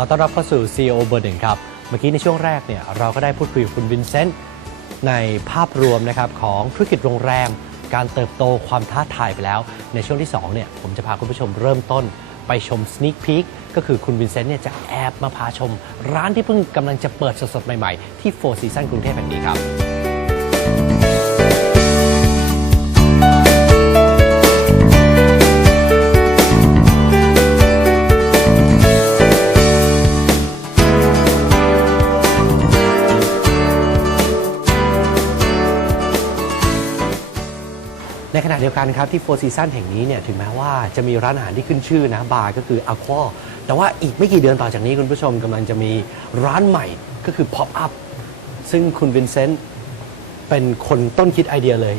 ขอต้อนรับเข้าสู่ CEO เบอร์หนึ่งครับเมื่อกี้ในช่วงแรกเนี่ยเราก็ได้พูดคุยกับคุณวินเซนต์ในภาพรวมนะครับของธุรกิจโรงแรมการเติบโตความท้าทายไปแล้วในช่วงที่2เนี่ยผมจะพาคุณผู้ชมเริ่มต้นไปชม Sneak Peek ก็คือคุณวินเซนต์เนี่ยจะแอบมาพาชมร้านที่เพิ่งกำลังจะเปิดสดๆใหม่ๆที่Four Seasonsกรุงเทพแห่งนี้ครับในขณะเดียวกันครับที่ Four Seasons แห่งนี้เนี่ยถึงแม้ว่าจะมีร้านอาหารที่ขึ้นชื่อนะบาร์ก็คืออโฟรแต่ว่าอีกไม่กี่เดือนต่อจากนี้คุณผู้ชมกำลังจะมีร้านใหม่ก็คือ Pop Up ซึ่งคุณวินเซนต์เป็นคนต้นคิดไอเดียเลย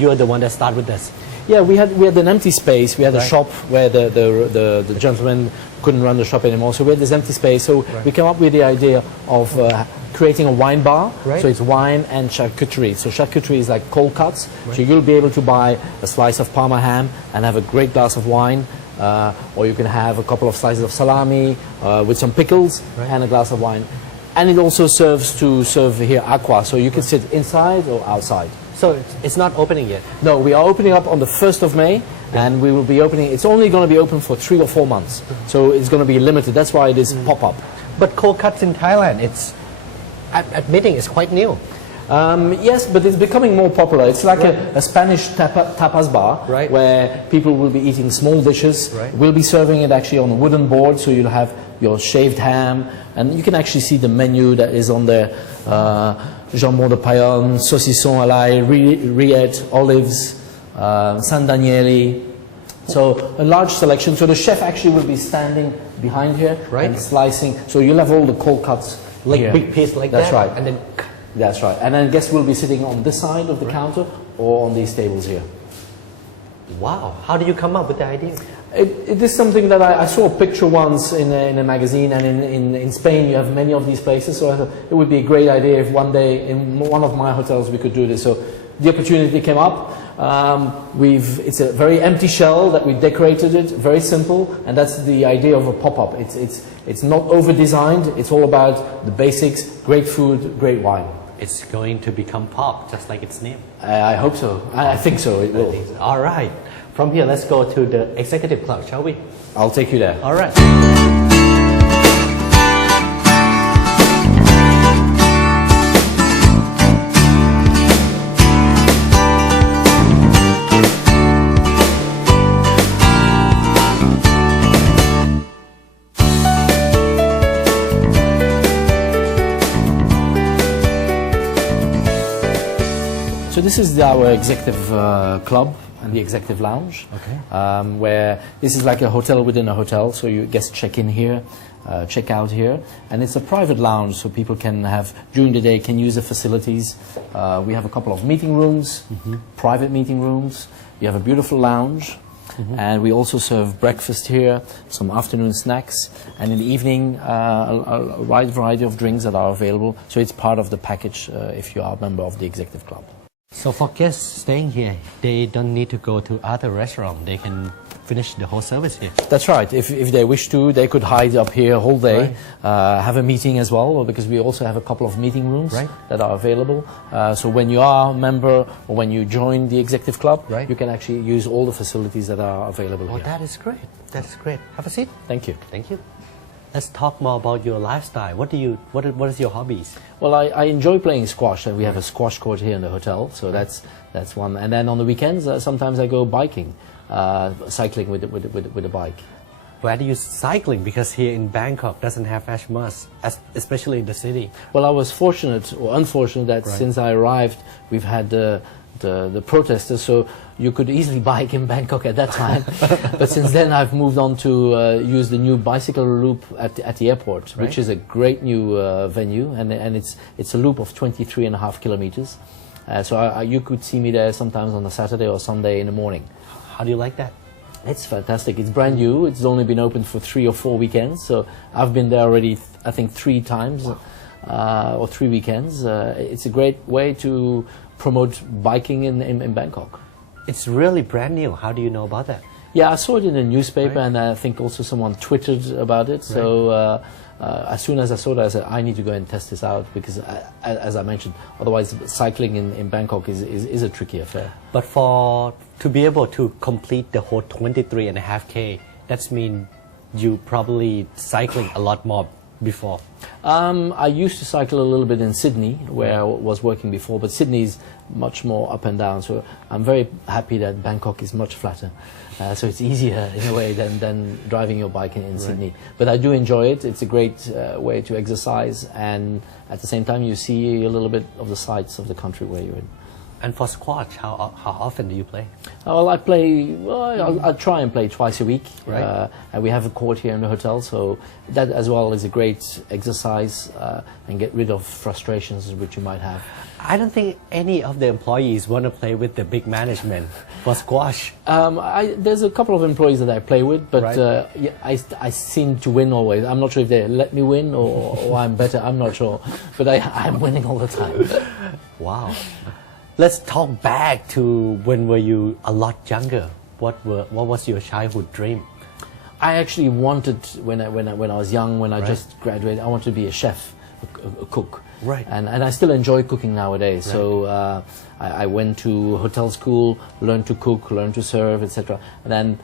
you're the one that start with this. Yeah, we had an empty space. We had a shop where the gentleman couldn't run the shop anymore, so we had this empty space. So we came up with the idea of creating a wine bar. So it's wine and charcuterie. So charcuterie is like cold cuts. So you'll be able to buy a slice of Parma ham and have a great glass of wine, or you can have a couple of slices of salami with some pickles and a glass of wine. And it also serves to serve here aqua, so you can sit inside or outside. So it's not opening yet. No, we are opening up on the 1st of May, and we will be opening. It's only going to be open for 3 or 4 months, so it's going to be limited. That's why it is pop-up. But cold cuts in Thailand, it's admitting it's quite new. Yes, but it's becoming more popular. It's like a Spanish tapas bar, where people will be eating small dishes. We'll be serving it actually on a wooden board, so you'll have your shaved ham, and you can actually see the menu that is on there. Jambon de paillon, saucisson à l'ail, rillettes, olives, San Daniele. So a large selection. So the chef actually will be standing behind here and slicing. So you'll have all the cold cuts. Like here. Big piece like That's that. Right. And then that's right. And then guests will be sitting on this side of the counter or on these tables here. Wow. How do you come up with the idea? It is something that I saw a picture once in a magazine, and in Spain you have many of these places, so I thought it would be a great idea if one day in one of my hotels we could do this. So the opportunity came up. It's a very empty shell that we decorated it, very simple, and that's the idea of a pop-up. It's not over-designed, it's all about the basics, great food, great wine. It's going to become pop, just like its name. I hope so. I think so, it will. All right. From here, let's go to the executive club, shall we? I'll take you there. All right. So this is our executive club and the executive lounge, where this is like a hotel within a hotel. So you guests check in here, check out here, and it's a private lounge, so people can have during the day can use the facilities. We have a couple of meeting rooms, private meeting rooms. You have a beautiful lounge. And we also serve breakfast here, some afternoon snacks, and in the evening a wide variety of drinks that are available. So it's part of the package if you are a member of the executive club. So for guests staying here, they don't need to go to other restaurant. They can finish the whole service here. That's right. If they wish to, they could hide up here all day, have a meeting as well, because we also have a couple of meeting rooms that are available. So when you are a member or when you join the executive club, you can actually use all the facilities that are available here. Oh, that is great. That is great. Have a seat. Thank you. Thank you. Let's talk more about your lifestyle. What is your hobbies? Well, I enjoy playing squash, and we have a squash court here in the hotel, so that's one. And then on the weekends, sometimes I go biking, cycling with a bike. Where do you cycling? Because here in Bangkok doesn't have as much, especially in the city. Well, I was fortunate or unfortunate that since I arrived, we've had the protesters, so you could easily bike in Bangkok at that time. But since then I've moved on to use the new bicycle loop at the airport, which is a great new venue, and it's a loop of 23.5 kilometers. So you could see me there sometimes on a Saturday or Sunday in the morning. How do you like that? It's fantastic. It's brand new. It's only been open for 3 or 4 weekends, so I've been there already I think 3 times or 3 weekends. It's a great way to promote biking in Bangkok. It's really brand new. How do you know about that? Yeah, I saw it in the newspaper, and I think also someone twittered about it. So as soon as I saw that, I said I need to go and test this out because, as I mentioned, otherwise cycling in Bangkok is a tricky affair. But to be able to complete the whole 23.5K, that's mean you probably cycling a lot more before. I used to cycle a little bit in Sydney, where I was working before, but Sydney is much more up and down. So I'm very happy that Bangkok is much flatter. So it's easier in a way than driving your bike in Sydney. But I do enjoy it. It's a great way to exercise, and at the same time you see a little bit of the sights of the country where you're in. And for squash, how often do you play? Well, I play. Well, I try and play twice a week. Right. And we have a court here in the hotel, so that as well is a great exercise and get rid of frustrations which you might have. I don't think any of the employees want to play with the big management for squash. There's a couple of employees that I play with, but Right. yeah, I seem to win always. I'm not sure if they let me win or I'm better. I'm not sure, but I'm winning all the time. Wow. Let's talk back to when were you a lot younger. What was your childhood dream? I actually wanted when I was young, when I Right. just graduated, I wanted to be a chef, a cook. Right. And I still enjoy cooking nowadays. Right. So I went to hotel school, learned to cook, learned to serve, etc. And then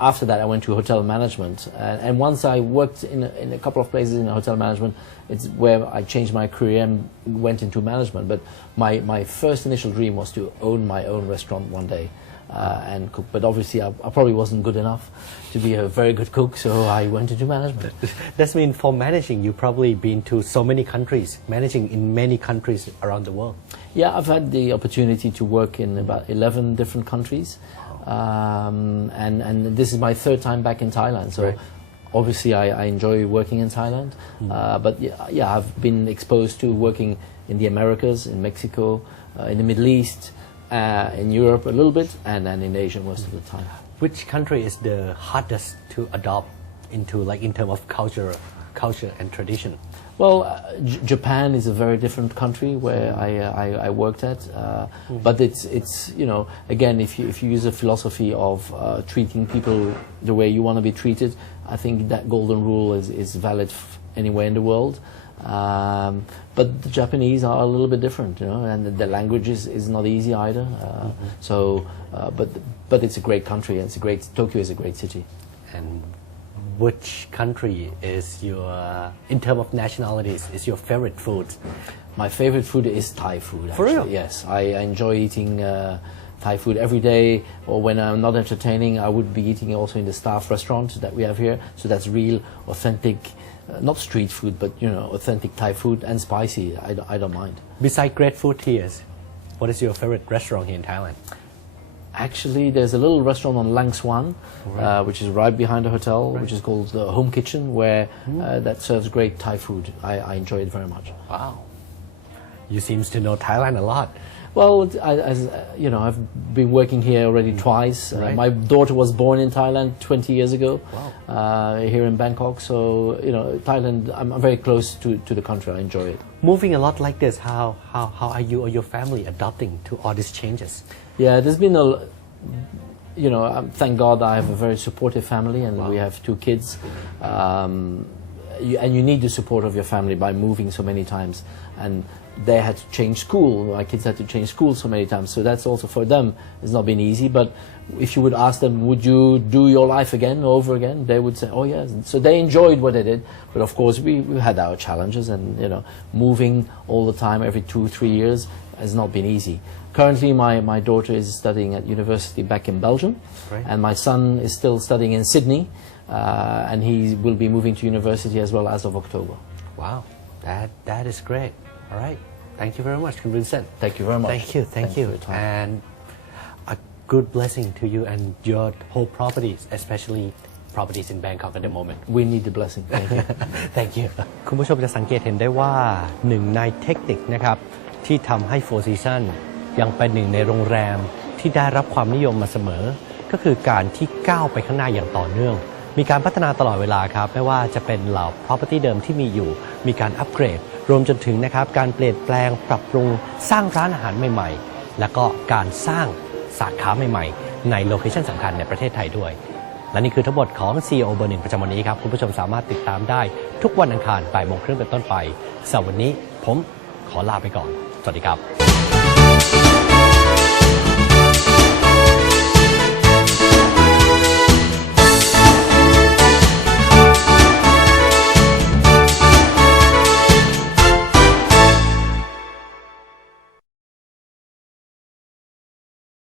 after that, I went to hotel management. And once I worked in a couple of places in hotel management, it's where I changed my career and went into management. But my first initial dream was to own my own restaurant one day and cook. But obviously, I probably wasn't good enough to be a very good cook, so I went into management. That means for managing, you've probably been to so many countries, managing in many countries around the world. Yeah, I've had the opportunity to work in about 11 different countries. And this is my third time back in Thailand. So Right. obviously I enjoy working in Thailand. But yeah, I've been exposed to working in the Americas, in Mexico, in the Middle East, in Europe a little bit, and then in Asia most of the time. Which country is the hardest to adopt into, like in terms of culture and tradition? Well, Japan is a very different country where I worked at, but it's again if you use a philosophy of treating people the way you want to be treated, I think that golden rule is valid anywhere in the world. But the Japanese are a little bit different, and the language is not easy either. But it's a great country, and Tokyo is a great city. And which country is in terms of nationalities, is your favorite food? My favorite food is Thai food. For actually. real? Yes, I enjoy eating Thai food every day, or when I'm not entertaining, I would be eating also in the staff restaurant that we have here. So that's real, authentic, not street food, but authentic Thai food and spicy. I don't mind. Besides great food here, what is your favorite restaurant here in Thailand? Actually, there's a little restaurant on Lang Swan, which is right behind the hotel, which is called the Home Kitchen, where that serves great Thai food. I enjoy it very much. Wow. You seems to know Thailand a lot. Well, I've been working here already twice. Right. My daughter was born in Thailand 20 years ago, Wow. here in Bangkok. So, Thailand, I'm very close to the country. I enjoy it. Moving a lot like this, how are you or your family adapting to all these changes? Yeah, there's been thank God I have a very supportive family, and we have 2 kids. And you need the support of your family by moving so many times. And they had to change school. My kids had to change school so many times. So that's also for them. It's not been easy. But if you would ask them, would you do your life again, over again? They would say, oh, yes. So they enjoyed what they did. But of course, we had our challenges. And, moving all the time every 2-3 years has not been easy. Currently, my daughter is studying at university back in Belgium. Right. And my son is still studying in Sydney. And he will be moving to university as well as of October. Wow, that is great. All right. Thank you very much, Vincent. Thank you very much. Thank you. Thank you for your time. And a good blessing to you and your whole properties, especially properties in Bangkok at the moment. We need the blessing. Thank you. Thank you คุณผู้ชมจะสังเกตเห็นได้ว่าหนึ่งในเทคนิคนะครับที่ทำให้ Four Seasons ยังเป็นหนึ่งในโรงแรมที่ได้รับความนิยมมาเสมอก็คือการที่ก้าวไปข้างหน้าอย่างต่อเนื่องมีการพัฒนาตลอดเวลาครับไม่ว่าจะเป็นเหล่า property เดิมที่มีอยู่มีการอัปเกรดรวมจนถึงนะครับการเปลี่ยนแปลงปรับปรุงสร้างร้านอาหารใหม่ๆแล้วก็การสร้างสาขาใหม่ๆ ในโลเคชั่นสำคัญในประเทศไทยด้วยและนี่คือทั้งหมดของ CEO เบอร์ 1 ประจำวันนี้ครับคุณผู้ชมสามารถติดตามได้ทุกวันอังคารบ่ายโมงครึ่งเป็นต้นไปสำหรับวันนี้ผมขอลาไปก่อนสวัสดีครับ